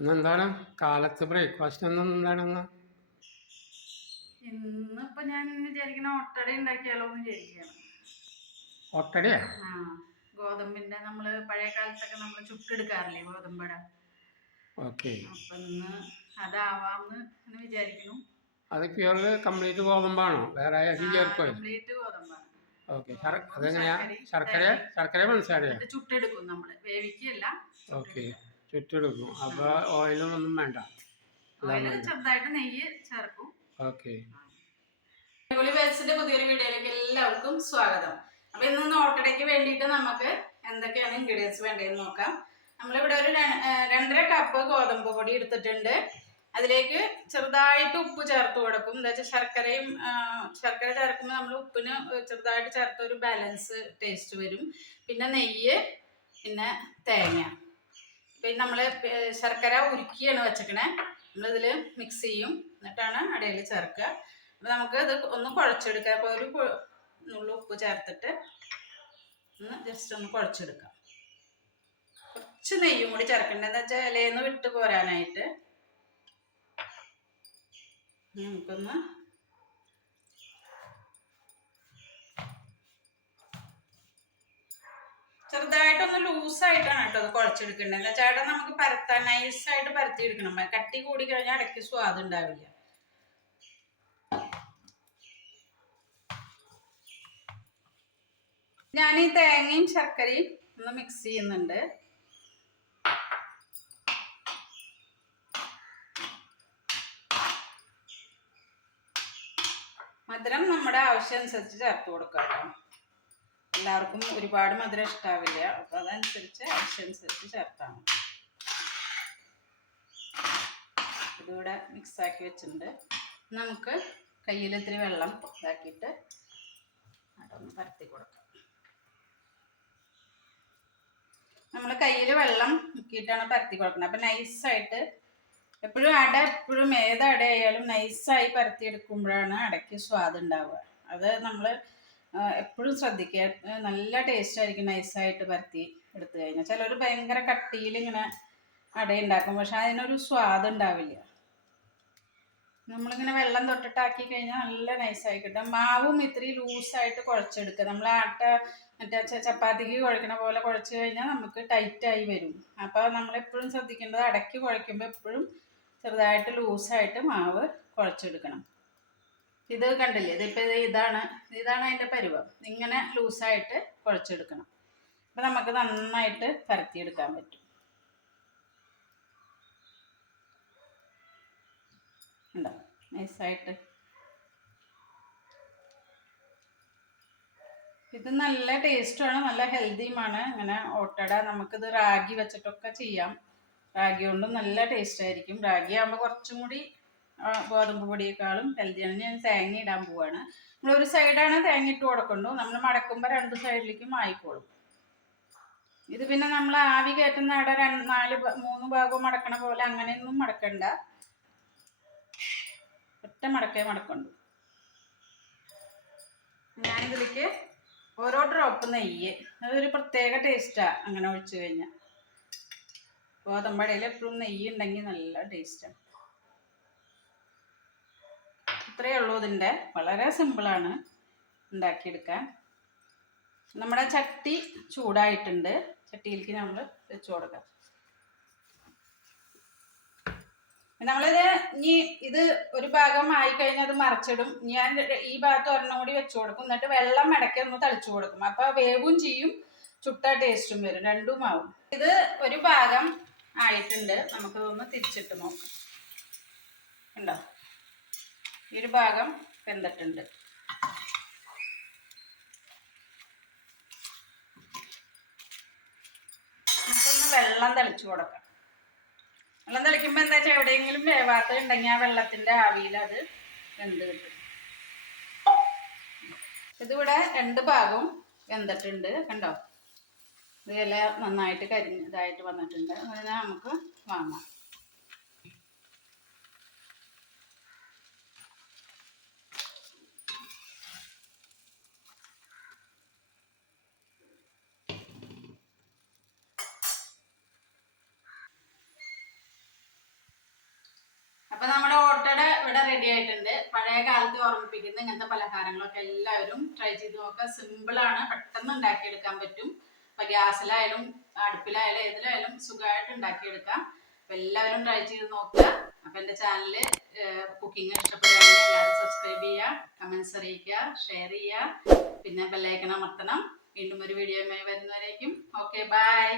ഇന്നെന്താണ് കാലത്ത് ബ്രേക്ക്ഫാസ്റ്റ് എന്താണെന്ന്? ഇന്നിപ്പോ ഞാൻ വിചാരിക്കണ ഒട്ടട ഉണ്ടാക്കിയാലോ എന്ന് വിചാരിക്കുകയാണ്. ഒട്ടടയാ? ആ, ഗോതമ്പിന്റെ നമ്മള് പഴയ കാലത്തൊക്കെ നമ്മൾ ചുട്ടെടുക്കാറില്ലേ ഗോതമ്പട. ഓക്കെ. അപ്പൊ ഇന്ന് അതാവാന്ന് വിചാരിക്കുന്നു. അത് പ്യുവർ കംപ്ലീറ്റ് ഗോതമ്പാണോ? വേറെ അരി ചേർക്കോ? കംപ്ലീറ്റ് ഗോതമ്പാണ്. ഓക്കെ. ഗോതമ്പും അതെങ്ങനെയാ? ശർക്കരയും തേങ്ങയും ശർക്കര പഞ്ചസാരയാ? എന്നിട്ട് ചുട്ടെടുക്കും, നമ്മള് വേവിക്കുകയല്ല, ഓക്കെ. ചുട്ടെടുക്കുക. ചുറ്റെടുക്കും. അപ്പോൾ ഓയിലും ഒന്നും വേണ്ട? ഓയില് ചെറുതായിട്ട് നെയ്യ് ചേർക്കും. ഓക്കെ. ബേസിന്റെ പുതിയൊരു വീഡിയോയിലേക്ക് എല്ലാവർക്കും സ്വാഗതം. അപ്പൊ ഇന്ന് ഓട്ടടയ്ക്ക് വേണ്ടിയിട്ട് നമുക്ക് എന്തൊക്കെയാണ് ഇൻഗ്രീഡിയൻസ് വേണ്ടതെന്ന് നോക്കാം. നമ്മളിവിടെ ഒരു 2.5 കപ്പ് ഗോതമ്പ് പൊടി എടുത്തിട്ടുണ്ട്. അതിലേക്ക് ചെറുതായിട്ട് ഉപ്പ് ചേർത്ത് കൊടുക്കും. എന്താ വെച്ചാൽ ശർക്കര ചേർക്കുമ്പോൾ നമ്മൾ ഉപ്പിന് ചെറുതായിട്ട് ചേർത്ത് ഒരു ബാലൻസ് ടേസ്റ്റ് വരും. പിന്നെ നെയ്യ്, പിന്നെ തേങ്ങ. പിന്നെ നമ്മള് ശർക്കര ഉരുക്കിയാണ് വെച്ചേക്കണേ. നമ്മളിതിൽ മിക്സ് ചെയ്യും, എന്നിട്ടാണ് അടയിൽ ചേർക്കുക. അപ്പം നമുക്ക് ഇത് ഒന്ന് കുഴച്ചെടുക്കാം. അപ്പോൾ ഒരു നുള്ളു ഉപ്പ് ചേർത്തിട്ട് ഒന്ന് ജസ്റ്റ് ഒന്ന് കുഴച്ചെടുക്കാം. കുറച്ച് നെയ്യും കൂടി ചേർക്കണ്ടത്, എന്താ വെച്ചാൽ ഇലയിന്ന് വിട്ട് പോരാനായിട്ട്. നമുക്കൊന്ന് ചെറുതായിട്ടൊന്ന് ലൂസായിട്ടാണ് കേട്ടോ അത് കുഴച്ചെടുക്കേണ്ടത്. എന്താ വെച്ചാൽ അവിടെ നമുക്ക് പരത്താൻ നൈസായിട്ട് പരത്തി എടുക്കണം. കട്ടി കൂടി കഴിഞ്ഞാൽ ഇടയ്ക്ക് സ്വാദ് ഉണ്ടാവില്ല. ഞാൻ ഈ തേങ്ങയും ശർക്കരയും ഒന്ന് മിക്സ് ചെയ്യുന്നുണ്ട്. മധുരം നമ്മുടെ ആവശ്യം അനുസരിച്ച് ചേർത്ത് കൊടുക്കാം. എല്ലാവർക്കും ഒരുപാട് മധുരം ഇഷ്ടാവില്ല, അപ്പൊ അതനുസരിച്ച് ആവശ്യമനുസരിച്ച് ചേർത്താണ്. ഇതിവിടെ മിക്സാക്കി വെച്ചിട്ടുണ്ട്. നമുക്ക് കയ്യിൽ ഇത്തിരി വെള്ളം ഇതാക്കിയിട്ട് അതൊന്ന് പരത്തി കൊടുക്കാം. നമ്മൾ കയ്യിൽ വെള്ളം മുക്കിയിട്ടാണ് പരത്തി കൊടുക്കുന്നത്. അപ്പം നൈസായിട്ട് എപ്പോഴും ഏത് അടയായാലും നൈസായി പരത്തി എടുക്കുമ്പോഴാണ് അടയ്ക്ക് സ്വാദ് ഉണ്ടാവുക. അത് നമ്മൾ എപ്പോഴും ശ്രദ്ധിക്കുക. നല്ല ടേസ്റ്റ് ആയിരിക്കും നൈസായിട്ട് പരത്തി എടുത്തു കഴിഞ്ഞാൽ. ചിലർ ഭയങ്കര കട്ടിയിൽ ഇങ്ങനെ അടയുണ്ടാക്കും, പക്ഷെ അതിനൊരു സ്വാദ് ഉണ്ടാവില്ല. നമ്മളിങ്ങനെ വെള്ളം തൊട്ടിട്ടാക്കി കഴിഞ്ഞാൽ നല്ല നൈസായി കിട്ടും. മാവും ഇത്തിരി ലൂസായിട്ട് കുഴച്ചെടുക്കുക. നമ്മൾ മറ്റേ ചപ്പാത്തിക്ക് കുഴക്കണ പോലെ കുഴച്ച് കഴിഞ്ഞാൽ നമുക്ക് ടൈറ്റായി വരും. അപ്പോൾ നമ്മളെപ്പോഴും ശ്രദ്ധിക്കേണ്ടത് അടയ്ക്ക് കുഴയ്ക്കുമ്പോൾ എപ്പോഴും ചെറുതായിട്ട് ലൂസായിട്ട് മാവ് കുഴച്ചെടുക്കണം. ഇത് കണ്ടില്ലേ, ഇതാണ് അതിൻ്റെ പരുവം. ഇങ്ങനെ ലൂസായിട്ട് കുഴച്ചെടുക്കണം. അപ്പം നമുക്ക് നന്നായിട്ട് പരത്തിയെടുക്കാൻ പറ്റും. ഉണ്ടോ നൈസായിട്ട്. ഇത് നല്ല ടേസ്റ്റുമാണ്, നല്ല ഹെൽത്തിയുമാണ്. ഇങ്ങനെ ഓട്ടട നമുക്കിത് റാഗി വെച്ചിട്ടൊക്കെ ചെയ്യാം. റാഗി കൊണ്ടും നല്ല ടേസ്റ്റ് ആയിരിക്കും. റാഗി ആകുമ്പോൾ കുറച്ചും കൂടി ഗോതമ്പ് പൊടിയേക്കാളും ഹെൽത്തിയാണ്. ഞാൻ തേങ്ങ ഇടാൻ പോവാണ്. നമ്മളൊരു സൈഡാണ് തേങ്ങ ഇട്ട് കൊടുക്കണ്ടു. നമ്മൾ മടക്കുമ്പോൾ 2 സൈഡിലേക്കും ആയിക്കോളും. ഇത് പിന്നെ നമ്മൾ ആവി കയറ്റുന്ന അവിടെ 3 ഭാഗവും മടക്കണ പോലെ അങ്ങനെയൊന്നും മടക്കണ്ട. ഒറ്റ മടക്കേ മടക്കണ്ടു. ഞാനിതിലേക്ക് ഓരോ ഡ്രോപ്പ് നെയ്യ്, അതൊരു പ്രത്യേക ടേസ്റ്റാണ് അങ്ങനെ ഒഴിച്ചു കഴിഞ്ഞാൽ. ഗോതമ്പടയിൽ എപ്പോഴും നെയ്യ് ഉണ്ടെങ്കിൽ നല്ല ടേസ്റ്റാണ്. ഇത്രയേ ഉള്ളൂ. ഇതിൻ്റെ വളരെ സിമ്പിളാണ് ഉണ്ടാക്കിയെടുക്കാൻ. നമ്മുടെ ചട്ടി ചൂടായിട്ടുണ്ട്. ചട്ടിയിലേക്ക് നമ്മൾ വെച്ച് കൊടുക്കാം. ഇത് ഒരു ഭാഗം ആയിക്കഴിഞ്ഞാൽ അത് മറിച്ചിടും. ഞാൻ ഈ ഭാഗത്ത് ഒരെണ്ണം കൂടി വെച്ച് കൊടുക്കും. എന്നിട്ട് വെള്ളം ഇടയ്ക്ക് ഒന്ന് തളിച്ചു കൊടുക്കും. അപ്പോൾ വേവും ചെയ്യും, ചുട്ട ടേസ്റ്റും വരും, രണ്ടും ആവും. ഇത് ഒരു ഭാഗം ആയിട്ടുണ്ട്. നമുക്കിതൊന്ന് തിരിച്ചിട്ട് നോക്കാം. ഉണ്ടോ, ഈ ഒരു ഭാഗം വെന്തിട്ടുണ്ട്. നമുക്കൊന്ന് വെള്ളം തളിച്ചു കൊടുക്കാം. വെള്ളം തളിക്കുമ്പോൾ എന്താ വെച്ചാൽ എവിടെയെങ്കിലും വേവാത്ത ഉണ്ടെങ്കിൽ ആ വെള്ളത്തിൻ്റെ ആവിയിൽ അത് വെന്ത് കിട്ടും. ഇതിവിടെ 2 ഭാഗവും വെന്തിട്ടുണ്ട്. കണ്ടോ, ഇതെല്ലാം നന്നായിട്ട് കരിഞ്ഞതായിട്ട് വന്നിട്ടുണ്ട്. അതിനെ നമുക്ക് വാങ്ങാം. കാലത്ത് ഓർമ്മിപ്പിക്കുന്ന ഇങ്ങനത്തെ പലഹാരങ്ങളൊക്കെ എല്ലാവരും ട്രൈ ചെയ്ത് നോക്കുക. സിമ്പിളാണ്, പെട്ടെന്ന് ഉണ്ടാക്കിയെടുക്കാൻ പറ്റും. ഇപ്പം ഗ്യാസിലായാലും അടുപ്പിലായാലും ഏതിലായാലും സുഖമായിട്ട് ഉണ്ടാക്കിയെടുക്കാം. അപ്പം എല്ലാവരും ട്രൈ ചെയ്ത് നോക്കുക. അപ്പം എൻ്റെ ചാനൽ കുക്കിംഗ് ഇഷ്ടപ്പെടുകയാണെങ്കിൽ എല്ലാവരും സബ്സ്ക്രൈബ് ചെയ്യുക, കമൻസ് അറിയിക്കുക, ഷെയർ ചെയ്യുക, പിന്നെ ബെല്ലൈക്കൺ അമർത്തണം. വീണ്ടും ഒരു വീഡിയോയുമായി വരുന്നവരേക്കും ഓക്കെ ബൈ.